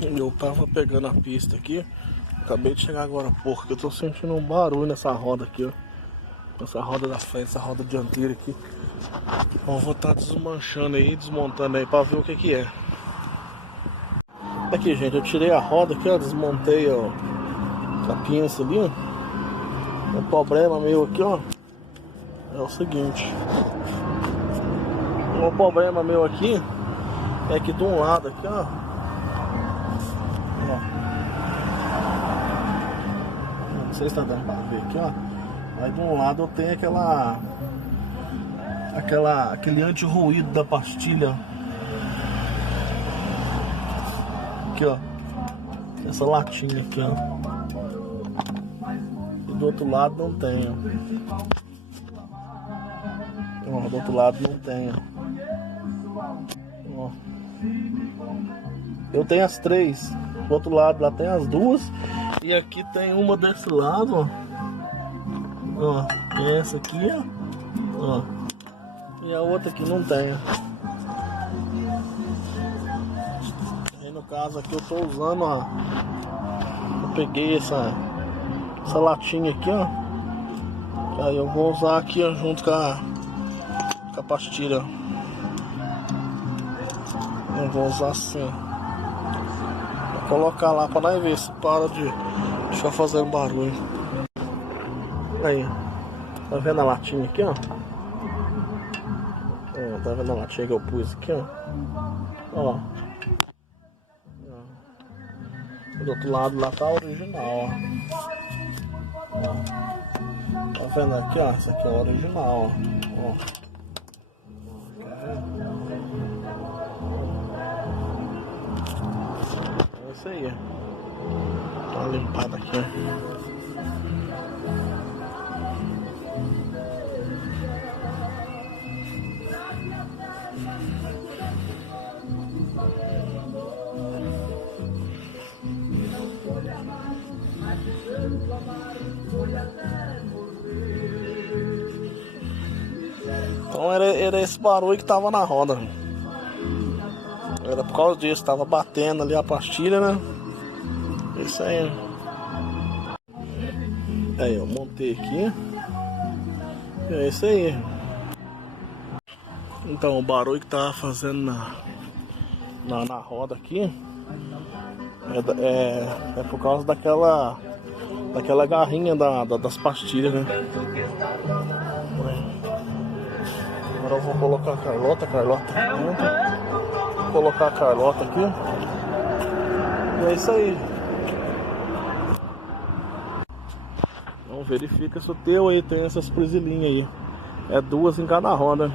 Eu tava pegando a pista aqui. Acabei de chegar agora há pouco, que eu tô sentindo um barulho nessa roda aqui, ó. Essa roda da frente, essa roda dianteira aqui. Então eu vou estar desmanchando aí, desmontando aí pra ver o que que é. Aqui, gente, eu tirei a roda aqui, ó, desmontei, ó, a pinça ali, ó. O problema meu aqui, ó, é o seguinte. O problema meu aqui é que de um lado aqui, ó, não sei se tá dando pra ver aqui, ó, mas de um lado eu tenho aquele anti-ruído da pastilha. Aqui, ó, essa latinha aqui, ó, e do outro lado não tem, ó, do outro lado não tem, ó. Eu tenho as três, do outro lado lá tem as duas, e aqui tem uma desse lado, ó, tem essa aqui, ó, e a outra aqui não tem, ó. Aí no caso aqui eu tô usando, ó, eu peguei essa latinha aqui, ó, aí eu vou usar aqui, ó, junto com a pastilha. Eu vou usar assim, vou colocar lá pra nós ver se para de ficar fazendo barulho. Aí, tá vendo a latinha aqui, ó? Tá vendo a latinha que eu pus aqui, ó? Do outro lado lá tá a original, ó. Tá vendo aqui, ó? Essa aqui é a original, ó. É isso aí. Tá limpada aqui. Então era esse barulho que tava na roda. Era por causa disso, tava batendo ali a pastilha, né? Isso aí. Aí eu montei aqui. É isso aí. Então o barulho que tava fazendo na roda aqui é por causa daquela garrinha das pastilhas, né? Agora eu vou colocar a Carlota. Vou colocar a Carlota aqui. E é isso aí. Então verifica se o teu aí tem essas presilhinhas aí. É duas em cada roda.